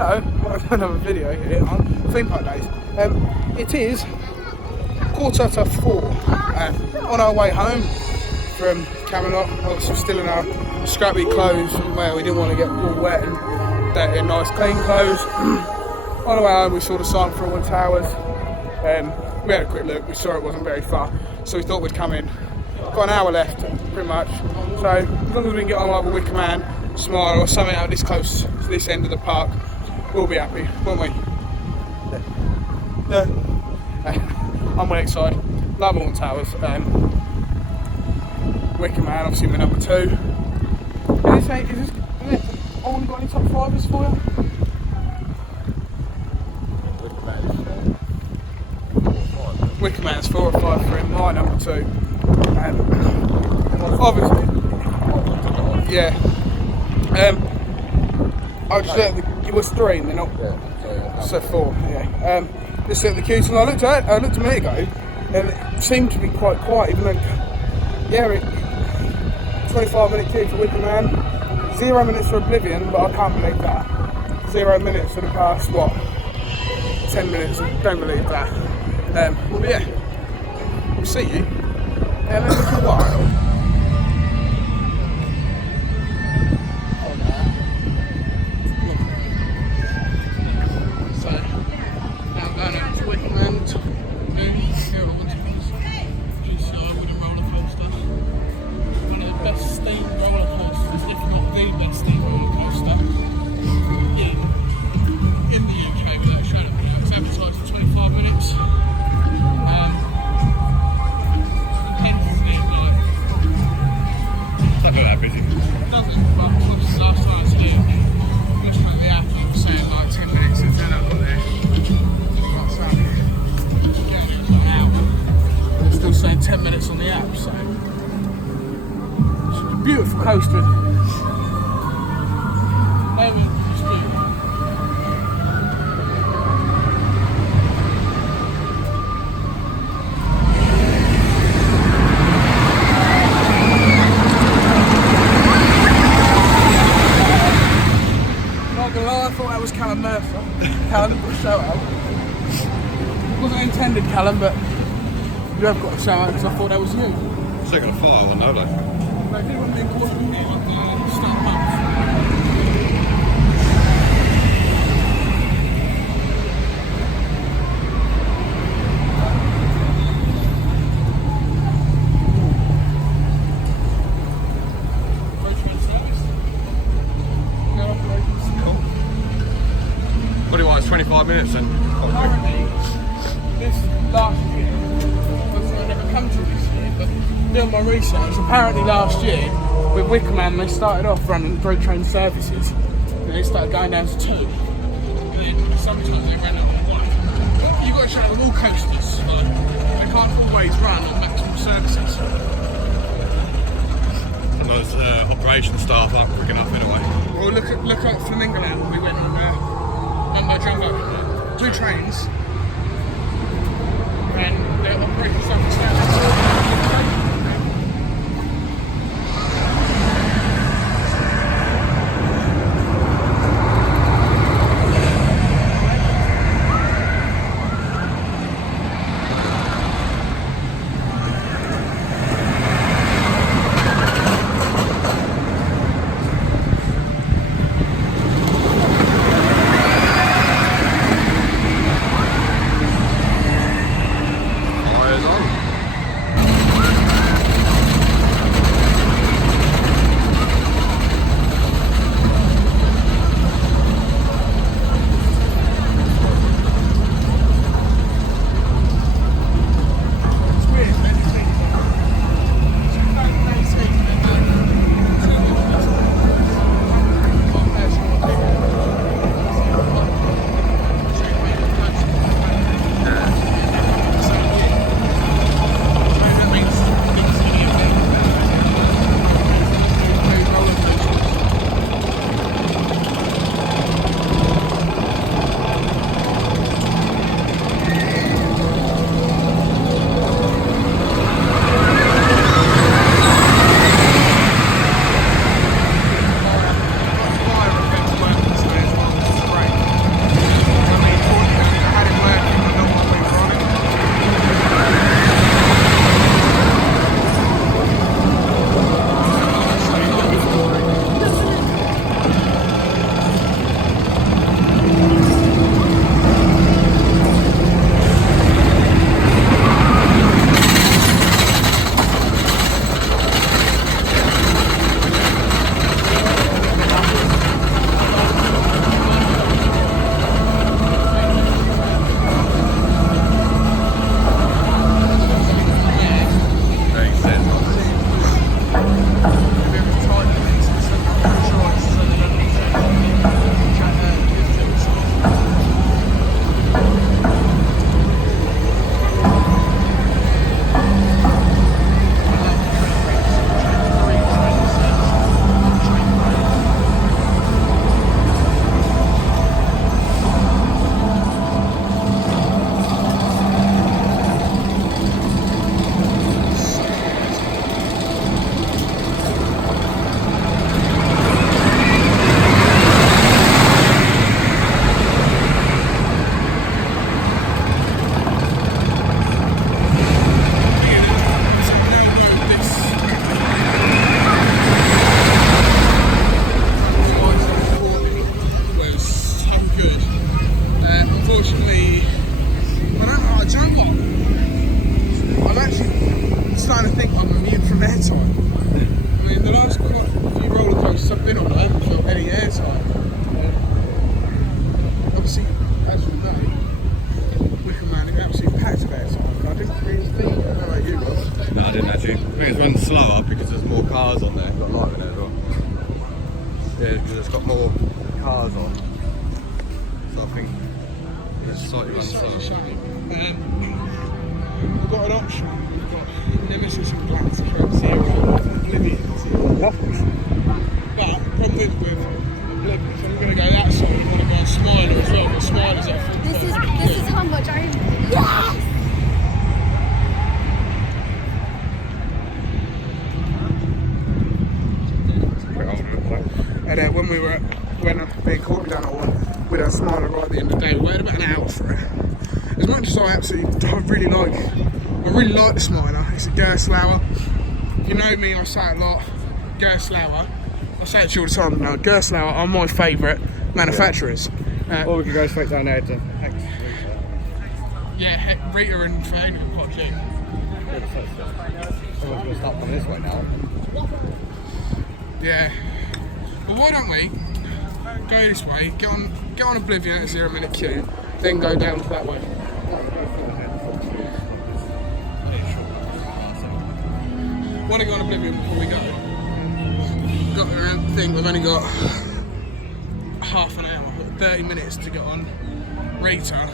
Hello, another video here on theme park days. It is 4:45 on our way home from Camelot. Obviously still in our scrappy clothes where we didn't want to get all wet and dirty and nice clean clothes. On the way home we saw the sign for Alton Towers. We had a quick look, we saw it wasn't very far, so we thought we'd come in. Got an hour left, pretty much. So as long as we can get on either Wicker Man, Smile or something out this close to this end of the park, we'll be happy, won't we? Yeah. I'm well excited. Love Alton Towers. Wicker Man, obviously my number 2. Is this only got any top 5s for you? Wicker Man's 4 or 5 for him, my number 2. Obviously, yeah. I just looked at it was 3 and they're not. Yeah, so 4, yeah. Just looked at the queues and I looked a minute ago and it seemed to be quite quiet, even though, yeah, 25-minute queue for Wicker Man, 0 minutes for Oblivion, but I can't believe that. 0 minutes for the past, what, 10 minutes, don't believe that. But yeah, we'll see you in a little while. Beautiful coaster. Not gonna lie, I thought that was Callum Mercer. Callum, got a shout out. Wasn't intended, Callum, but you have got a shout out because I thought that was you. It's not gonna fire one, no, though. I did want to be important here, like start pumps. What do you want? It's 25 minutes then? Currently, this last year, obviously I never come to this year, but doing my research, apparently last year with Wicker Man they started off running GO train services and they started going down to 2 and then sometimes they ran up to 1. You've got to show them all coasters, like, they can't always run on maximum services. And those operation staff aren't quick enough anyway. Well look at Flamingo Land when we went on Mumbo Jumbo, 2 trains and the operation staff was standing. think it's slightly It's such a uncertain. shame. We've got an option. We've got Nemesis and Black Secret Zero, Oblivion Zero. But the problem with Oblivion, if I'm going to go that side, I'm going to go on Smiler as well. But Smiler's at full. This is how much I am. Yes! And when we were being caught down at one, we had Smiler right at the end of the day. We waited about an hour for it. As much as I really like the Smiler. It's a Gerstlauer. You know me, I say it a lot. Gerstlauer. I say it to you all the time now. Gerstlauer are my favourite manufacturers. Or we could go straight down there to Hex. Yeah, Rita and Fane are quite cute. Someone's going to start coming this way now. Yeah. But why don't we go this way, get on Oblivion at a 0 minute queue, then go down to that way. Want to go on Oblivion before we go? Got around the thing, we've only got half an hour, 30 minutes to get on Rita,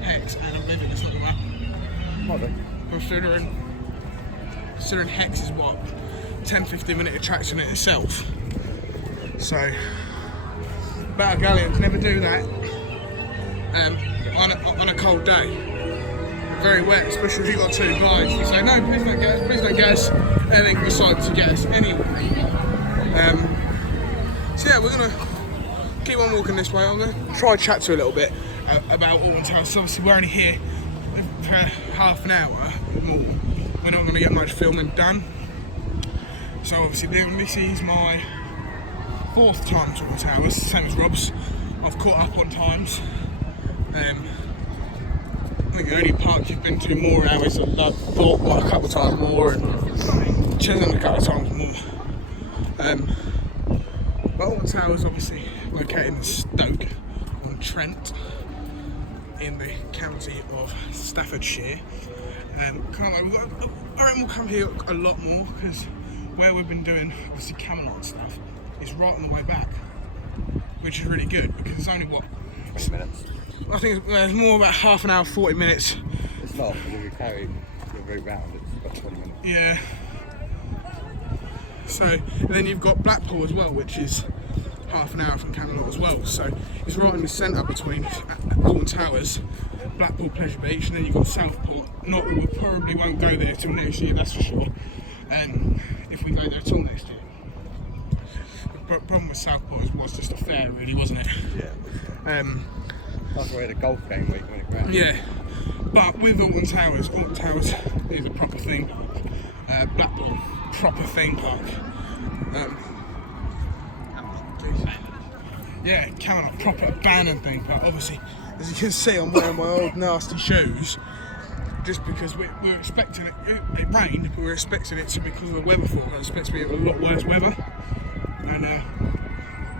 Hex and Oblivion. It's not going to happen. Considering Hex is what? 10-15 minute attraction in itself. So, Battle Galleons never do that on a cold day. Very wet, especially if you've got two guys. You say, no, please don't get us, and then decide to get us anyway. So yeah, we're going to keep on walking this way. I'm going to try and chat to you a little bit about Alton Towers. So obviously we're only here for half an hour or more. We're not going to get much filming done. So obviously this is my 4th time to Alton Towers, same as Rob's. I've caught up on times. I think the only park you've been to more now is Thorpe a couple of times more and Chisholm a couple of times more. But Alton Towers obviously located in Stoke on Trent in the county of Staffordshire. I reckon we'll come here a lot more because where we've been doing obviously Camelot stuff is right on the way back, which is really good because it's only what 20 minutes. I think it's more about half an hour, 40 minutes. It's not, because if you carry the route round, it's about 20 minutes. Yeah. So, and then you've got Blackpool as well, which is half an hour from Camelot as well. So it's right in the centre between Alton Towers, Blackpool Pleasure Beach, and then you've got Southport. Not that we probably won't go there till next year, that's for sure. If we go there at all next year. The problem with Southport was just a fair, really, wasn't it? Yeah. That's where we had a golf game week when it ran. Yeah, but with Alton Towers is a proper theme park. Blackpool, proper theme park. Yeah, Camelot, proper abandoned theme park. Obviously, as you can see, I'm wearing my old nasty shoes. Just because we were expecting it rained, but we were expecting it to, because of the weather forecast, we were expecting it to be a lot worse weather. And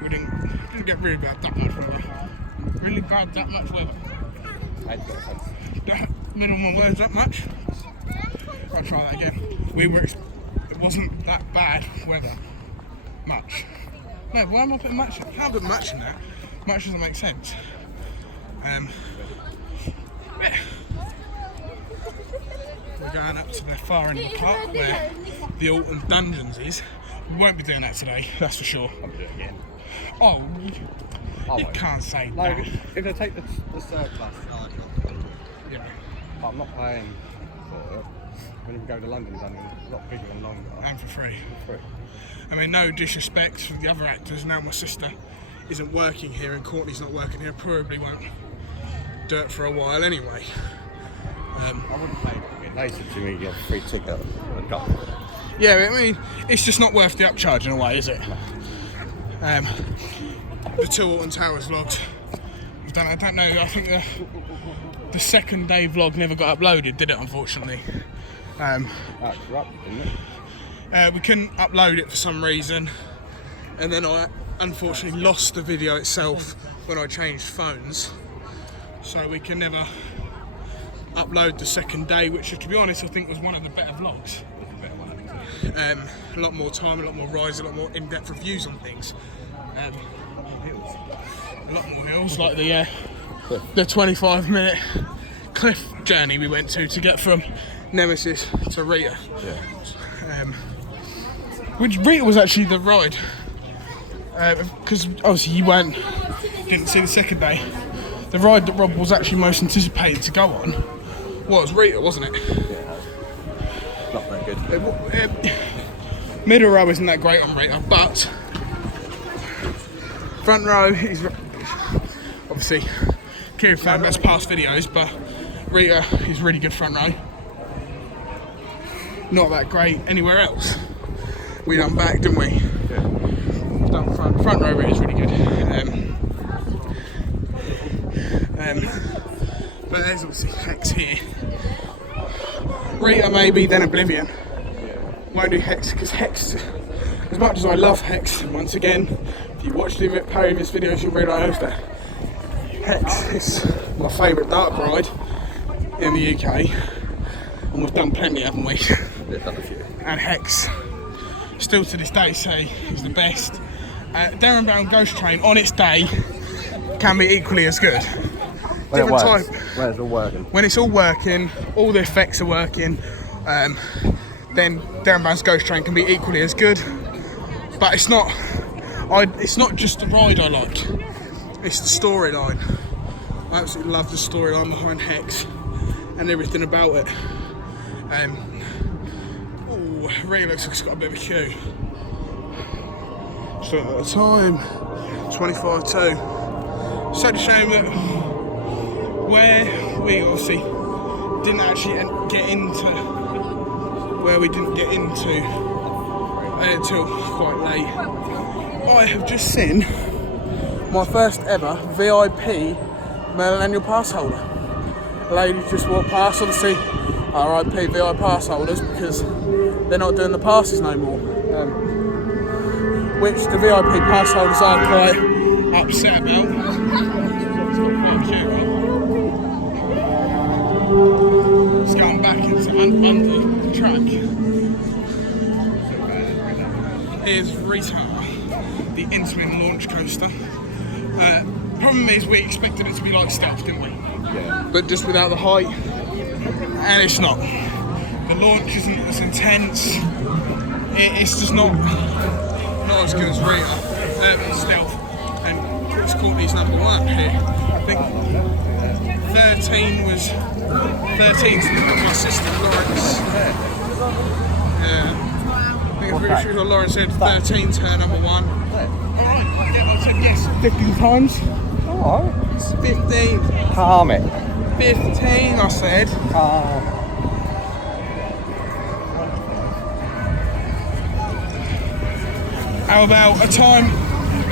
we didn't get really bad that much weather. Really bad that much weather. Middle of my words, that much. I'll try that again. It wasn't that bad weather. Much. No, why am I putting much? I can't put much in that. Much doesn't make sense. We're going up to the far end of the park where the Alton Dungeons is. We won't be doing that today, that's for sure. I'll do it again. Oh, you can't say No, that. if they take the third class, Yeah. I'm not paying for it. When you go to London, London's a lot bigger and longer. And for free. Free. I mean, no disrespect for the other actors. Now my sister isn't working here and Courtney's not working here. Probably won't do it for a while anyway. I wouldn't pay it. They said to me, you get a free ticket and go. Yeah, I mean, it's just not worth the upcharge in a way, is it? The 2 Alton Towers vlogs. I don't know, I think the second day vlog never got uploaded, did it, unfortunately? That's right, didn't it? We couldn't upload it for some reason, and then I unfortunately lost the video itself when I changed phones, so we can never upload the second day, which, to be honest, I think was one of the better vlogs. A lot more time, a lot more rides, a lot more in-depth reviews on things. A lot more hills, like the the 25-minute cliff journey we went to get from Nemesis to Rita. Yeah. Which Rita was actually the ride, because obviously you didn't see the second day. The ride that Rob was actually most anticipated to go on was Rita, wasn't it? Yeah. Not very good. Middle row isn't that great on Rita, but front row is obviously Kieran found best past videos, but Rita is really good front row. Not that great anywhere else. We done back, didn't we? Yeah. Done front row Rita is really good. But there's obviously Hex here. Rita maybe, then Oblivion. Won't do Hex because Hex, as much as I love Hex, once again, if you watch the previous videos you'll realise that Hex is my favourite dark ride in the UK, and we've done plenty, haven't we? We've done a few. And Hex, still to this day, say is the best. Darren Brown Ghost Train on its day can be equally as good. When it Different works, type. when it's all working. When it's all working, all the effects are working, then Darren Brown's Ghost Train can be equally as good. But it's not just the ride I like, it's the storyline. I absolutely love the storyline behind Hex and everything about it. It really looks like it's got a bit of a queue. So at the time, 25-2. Such a shame that where we obviously didn't actually get into, where we didn't get into until quite late. I have just seen my first ever VIP Millennial Pass holder. A lady just walked past, obviously RIP VIP pass holders because they're not doing the passes no more. Which the VIP pass holders are quite upset about. It's going back into under the track. Here's Rita, the Intamin launch coaster. Problem is we expected it to be like Stealth, didn't we? Yeah. But just without the height, and it's not. The launch isn't as intense. It's just not as good as Rita, Stealth, and Chris Courtney's number one here. I think 13's my sister Lawrence. Yeah. I think I'm pretty sure Lawrence said 13's her number one. Alright, yeah, I said yes 15 times. Alright. It's 15. Calm it. 15 I said. How about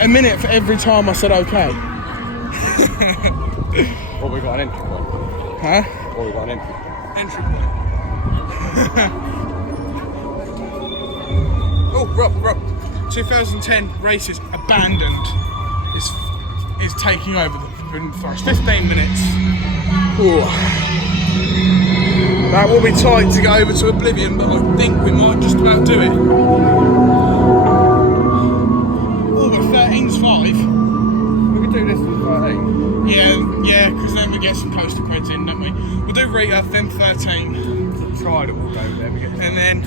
a minute for every time I said okay? Well, we got an entry point. Huh? Well, we got an entry point. Entry point. Oh, Rob. 2010 races abandoned is taking over the forest. 15 minutes. Ooh. That will be tight to go over to Oblivion, but I think we might just about do it. Oh, but 13's 5. We could do this in 13. Yeah, because then we get some coaster creds in, don't we? We'll do Rita, then 13. It's a try that we'll go there. And then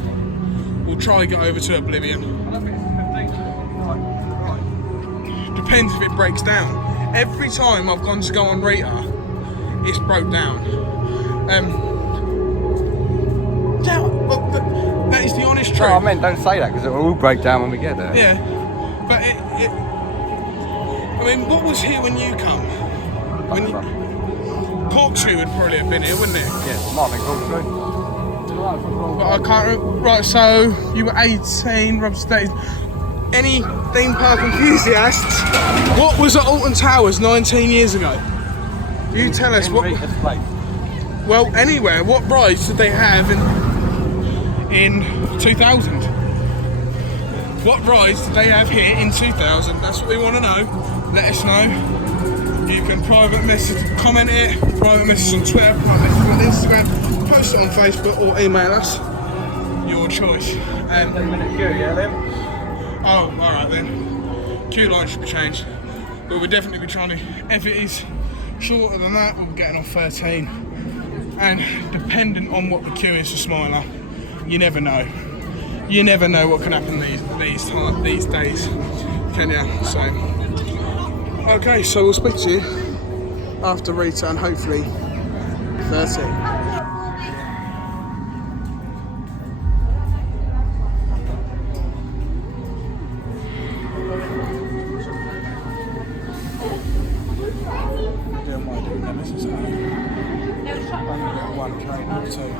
we'll try and get over to Oblivion. I don't think it's 15. Depends if it breaks down. Every time I've gone to go on Rita, it's broke down. Yeah, well, that is the honest truth. No, I meant don't say that because it will all break down when we get there. Yeah, but I mean, what was here when you come? Corkscrew would probably have been here, wouldn't it? Yeah, might have been Corkscrew. But I can't remember. Right, so you were 18, Rob stayed. Any theme park enthusiasts, what was at Alton Towers 19 years ago? You tell us what. Well, anywhere. What rides did they have in 2000? What rides did they have here in 2000? That's what we want to know. Let us know. You can private message, comment it, private message on Twitter, private message on Instagram, post it on Facebook, or email us. Your choice. 10-minute queue, yeah, then? Oh, alright then. Queue line should be changed. But we'll definitely be trying to, if it is Shorter than that, we'll be getting on 13. And dependent on what the queue is for Smiler, you never know. You never know what can happen these days, can you? So, okay, so we'll speak to you after return, hopefully 13. One train or two.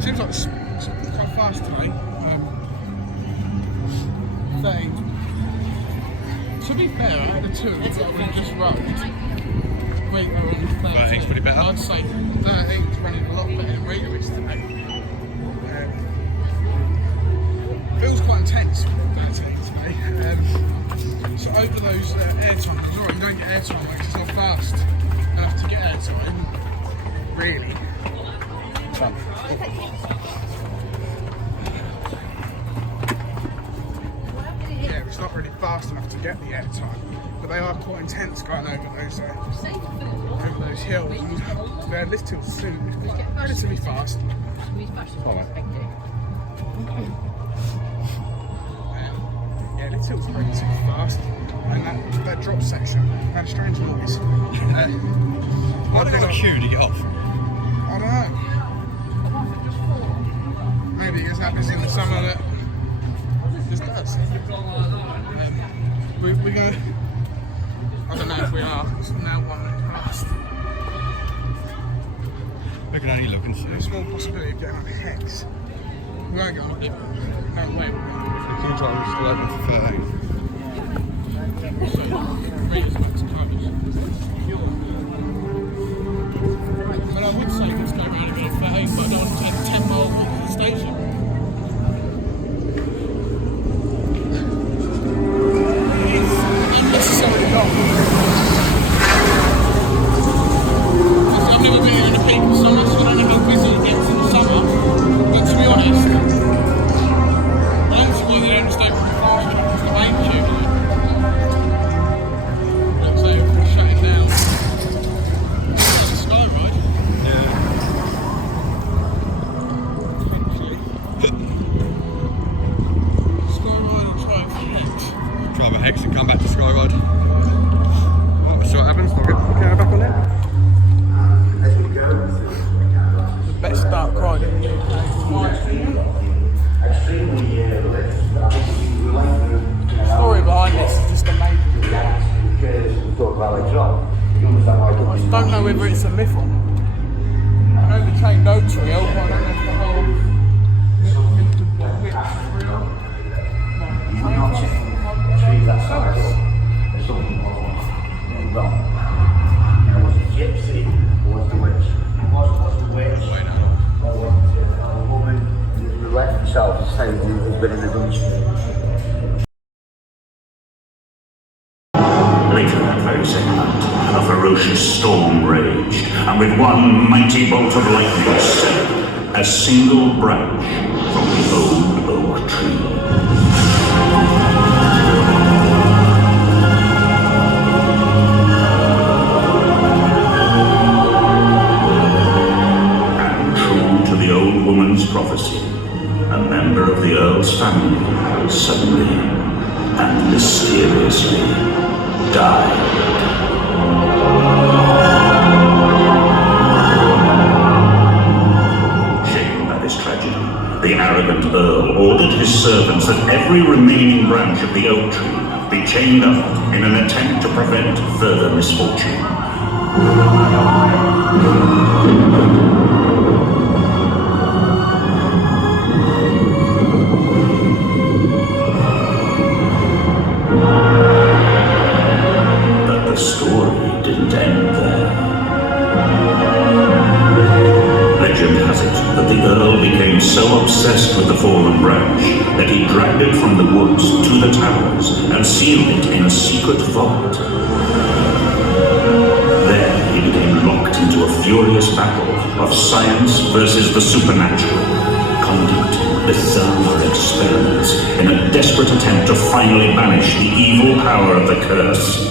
Seems like it's quite fast today. 13. To be fair, out of the two that we just rode, Rita and 13. 13's pretty better. I'd say 13's running a lot better than Rita is today. Feels quite intense with 13 today. So over those airtime, I'm sorry, I'm going to get airtime because it's not fast enough to get airtime. Really. Yeah, it's not really fast enough to get the airtime, but they are quite intense going over those hills. And their lift tilts soon is quite relatively fast. Yeah, lift tilts are relatively fast, and that drop section, that strange noise. Why did I queue to get off? I don't know. Maybe it happens in the summer that just does. We go. I don't know if we are. It's now 1 minute past. We can only look and see. There's a small possibility of getting on Hex. We won't go on it. No way we're going. Seems like we're still open for 13. Readers back to covers. But I would say let's go around and get on 13, but I don't want to take 10 miles to the station. It's unnecessarily long. I've never been in a peak of summer, so I don't know how busy it gets in the summer. But to be honest, I don't think they don't stay pretty fast enough to the main queue. Let's say we're shutting down. It's a sky ride. Yeah. Skyride or try for Hex. Try the Hex and come back to Skyride. Oh, we'll see what happens. I'll get back on it. The best dark ride in the UK. The story behind this is just amazing. I don't know whether it's a myth or not. I know the train notes are real, but I don't know if the whole myth of the witch is real. Gypsy was the witch. Was the witch. A woman who let himself to say who's been in the dungeon. Later that very same night, a ferocious storm raged, and with one mighty bolt of lightning severed a single branch from the old oak tree. Prophecy, a member of the Earl's family suddenly and mysteriously died. Shaken by this tragedy, the arrogant Earl ordered his servants that every remaining branch of the oak tree be be chained up in an attempt to prevent further misfortune. But the story didn't end there. Legend has it that the Earl became so obsessed with the fallen branch that he dragged it from the woods to the towers and sealed it in a secret vault. There he became locked into a furious battle of science versus the supernatural, conducting bizarre experiments in a desperate attempt to finally banish the evil power of the curse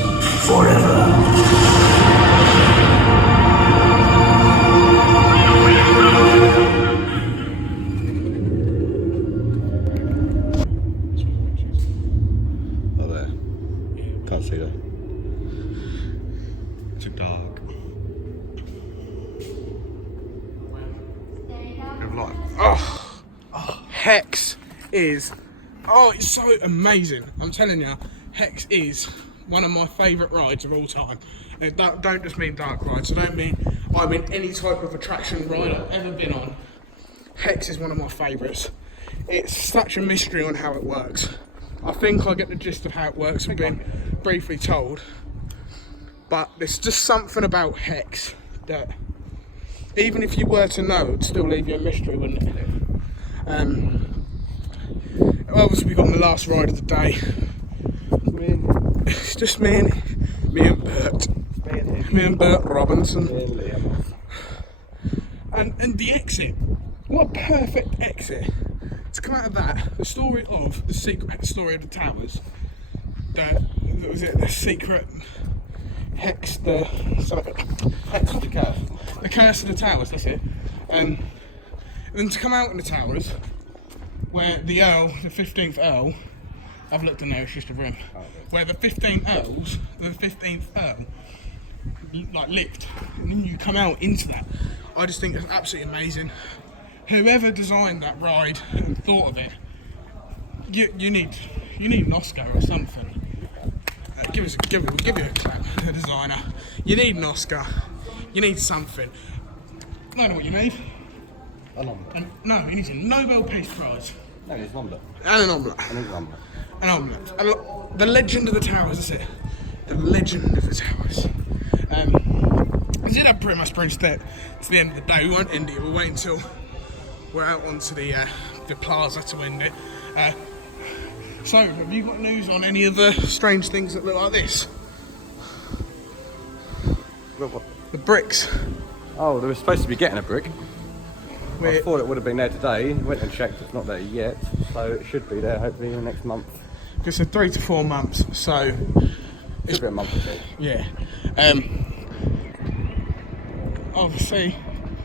forever. Can't see that. Too dark. Hex is, it's so amazing. I'm telling you, Hex is one of my favourite rides of all time. And don't just mean dark rides, I mean any type of attraction ride I've ever been on. Hex is one of my favourites. It's such a mystery on how it works. I think I get the gist of how it works, I've been briefly told. But there's just something about Hex that, even if you were to know, it would still leave you a mystery, wouldn't it? Obviously we got on the last ride of the day. It's just me and Bert Robinson. And the exit. What a perfect exit. To come out of that, the story of the secret story of the towers. The secret Hex, the curse of the towers, that's it. And then to come out in the towers, where the Earl, the 15th Earl, I've looked in there, it's just a room, where the 15th Earl, like lived, and then you come out into that. I just think it's absolutely amazing. Whoever designed that ride and thought of it, you need an Oscar or something. Give you a clap, the designer. You need an Oscar. You need something. I know what you need. An omelette. No, he needs a Nobel Peace Prize. No, it's an omelette. And an omelette. An omelette. The legend of the towers, that's it. The legend of the towers. I did that pretty much brings that to the end of the day. We won't end it. We'll wait until we're out onto the plaza to end it. So, have you got news on any of the strange things that look like this? What? The bricks. Oh, they were supposed to be getting a brick. Where, I thought it would have been there today. Went and checked, it's not there yet. So it should be there hopefully in the next month. it's a 3 to 4 months, so... Should be a month or two. Yeah. Obviously,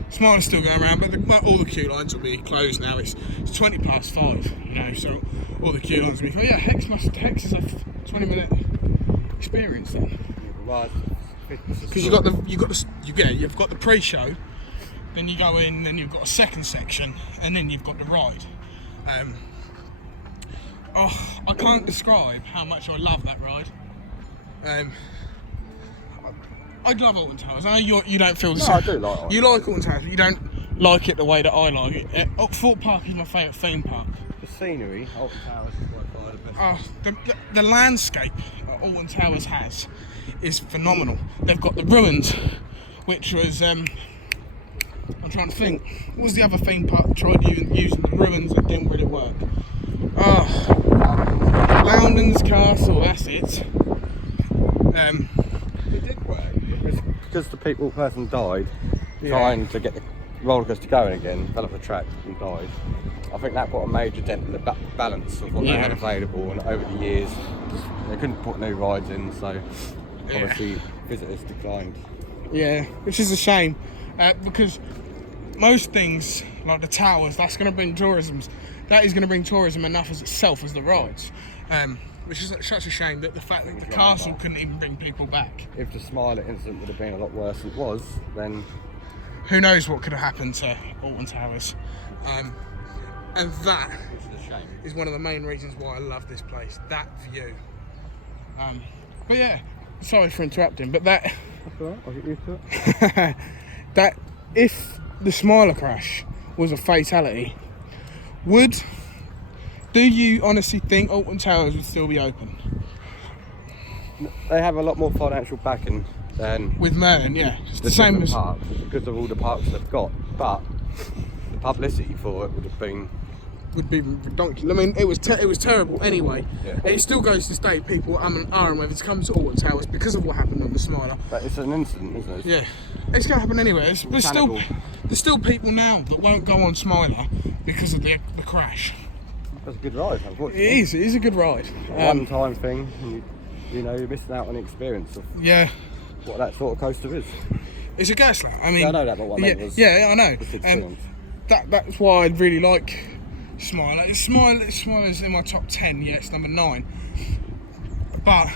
Smile's still going around, but all the queue lines will be closed now. It's 20 past 5, you know, so all the queue lines will be closed. Yeah, Hex is a 20-minute experience then. Because you've got the pre-show, then you go in, then you've got a second section, and then you've got the ride. I can't describe how much I love that ride. I love Alton Towers. I know you don't feel the same. I do like Alton. You like Alton Towers, but you don't like it the way that I like it. Thorpe Park is my favourite theme park. The scenery, Alton Towers is by far the best. The landscape that Alton Towers has is phenomenal. They've got the ruins, which was I'm trying to think. What was the other theme park that tried using the ruins that didn't really work? Loudon's Castle, that's it. It did work because the person died trying to get the roller coaster going again, fell off the track and died. I think that put a major dent in the balance of what they had available, and over the years they couldn't put new rides in, so obviously visitors declined. Yeah, which is a shame because most things like the towers, that's going to bring tourism. That is going to bring tourism enough as itself as the rides. Which is such a shame that the fact that the castle couldn't even bring people back. If the Smiler incident would have been a lot worse than it was, then... Who knows what could have happened to Alton Towers. And that is one of the main reasons why I love this place. That view. But yeah, sorry for interrupting, but that That's alright, I'll get used to it. that if the Smiler crash was a fatality, do you honestly think Alton Towers would still be open? They have a lot more financial backing than With Merton, yeah. It's the different same as... parks because of all the parks they've got. But the publicity for it would have been. Would be ridiculous. I mean, it was terrible anyway. Yeah. It still goes to state people are whether to come to Alton Towers because of what happened on the Smiler. But it's an incident, isn't it? Yeah, it's going to happen anyway. There's still people now that won't go on Smiler because of the crash. That's a good ride, unfortunately. It is a good ride. One-time thing, and you know, you're missing out on the experience of Yeah. what that sort of coaster is. It's a gas lamp. I mean, Yeah, I know that, but what I meant was yeah, I know. this And experience. that's why I really like Smiler. Smiler's in my top 10. Yeah, it's number 9. But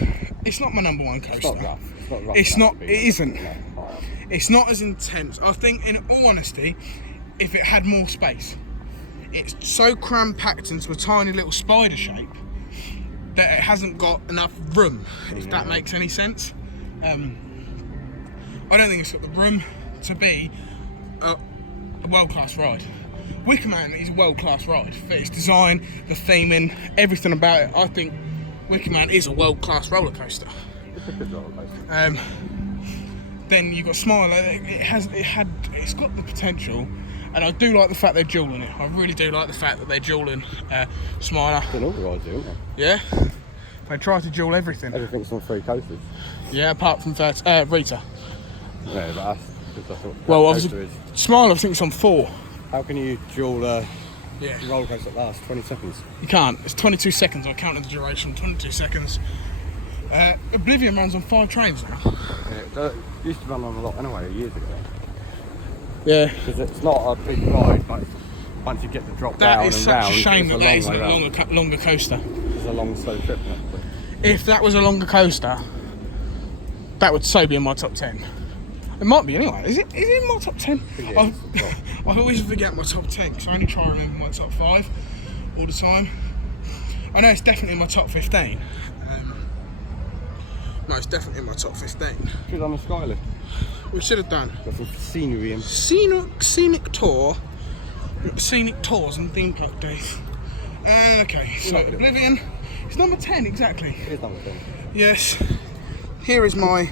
it's not my number 1 coaster. It's not rough. It's not rough. It's enough not. to be It isn't. No. It's not as intense. I think, in all honesty, if it had more space, it's so cram-packed into a tiny little spider shape that it hasn't got enough room, if that makes any sense. I don't think it's got the room to be a world-class ride. Wicker Man is a world-class ride. For its design, the theming, everything about it, I think Wicker Man is a world-class roller coaster. It's a good roller coaster. Then you've got Smiler. It's got the potential, and I do like the fact they're dueling it. I really do like the fact that they're dueling Smiler. Then all the rides do, aren't they? Yeah, they try to duel everything. Everything's on 3 coasters. Yeah, apart from Rita. Yeah, but that's what Well, coaster obviously, is. Smiler, I think it's on 4. How can you duel a Yeah, roller coaster that lasts 20 seconds? you can't. It's 22 seconds. I counted the duration. 22 seconds. Oblivion runs on 5 trains now. Yeah, it used to run on a lot anyway, years ago. Yeah. Because it's not a big ride, but once you get the drop That down is and such round, a shame it's that a that long isn't way a round. longer coaster. It's a long slow trip. If that was a longer coaster, that would so be in my top 10. It might be anyway. Is it in my top 10? Yeah, I always forget my top 10 because I only try to remember my top 5 all the time. I know it's definitely in my top 15. No, it's definitely in my top 15. Should on the skylift. We should have done Got some scenery and scenic tour, scenic tours and theme park days. Okay, so like it. Oblivion. It's number 10 exactly. here's another thing. Yes. Here is my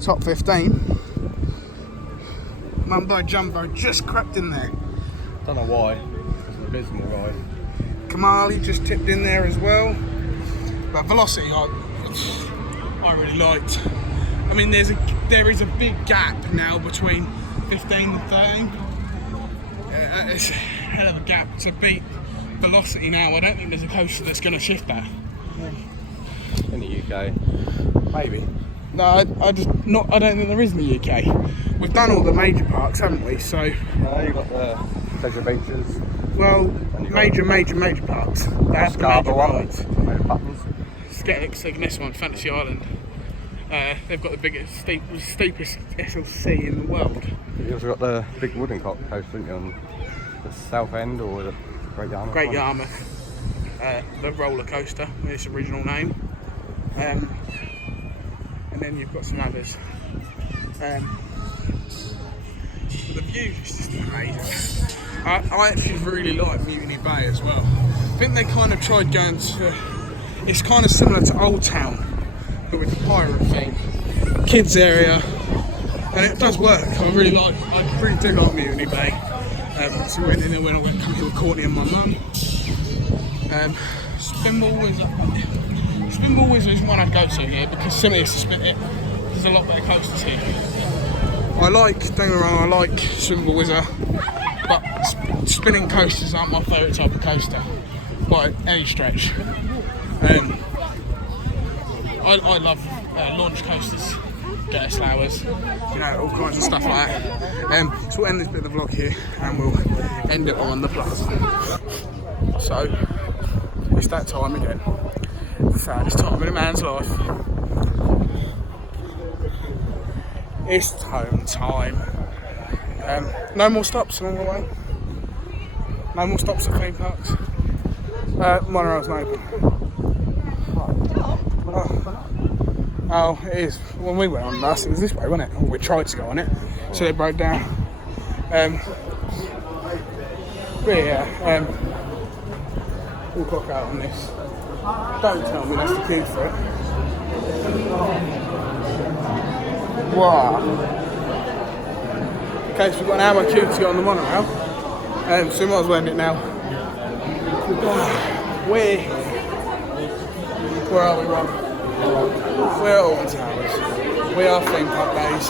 top 15. Mumbo Jumbo just crept in there. Don't know why. It's an abysmal ride. Kamali just tipped in there as well. But Velocity, I really liked. I mean, there is a big gap now between 15 and 13. It's a hell of a gap to beat Velocity now. I don't think there's a coaster that's going to shift that. In the UK, maybe. No, I don't think there is in the UK. We've done all the major parks, haven't we? So, You've got the pleasure beaches. well, And you major parks. They have the major rides. Made of buttons. Cygnus one, Fantasy Island. They've got the steepest SLC in the world. You also got the big wooden coaster, haven't you, on the south end, or the Great Yarmouth? Great one? Yarmouth, the roller coaster, its original name. And then you've got some others. The view is just amazing. I actually really like Mutiny Bay as well. I think they kind of tried going to. It's kind of similar to Old Town, but with the pirate thing, kids area, and it does work. I really do like Mutiny Bay. So we went in there when I went coming with Courtney and my mum. Spinball Wizard is one I'd go to here because simply it's to spin it. There's a lot better coasters here. Don't get me wrong, I like Spinball Wizard, but spinning coasters aren't my favourite type of coaster by any stretch. I love launch coasters, gas flowers, all kinds of stuff like that. So we'll end this bit of the vlog here and we'll end it on the plaza. So, it's that time again. The saddest time in a man's life. It's home time. No more stops along the way. No more stops at theme parks. Monorail's not open. Oh, it is. When we went on last, it was this way, wasn't it? Or we tried to go on it, so they broke down. But yeah, we'll clock out on this. Don't tell me that's the queue for it. Wow. Okay, so we've got an hour queue to get on the monorail. So we might as well end it now. Where are we, Rob? We're at Alton Towers. We are theme park days.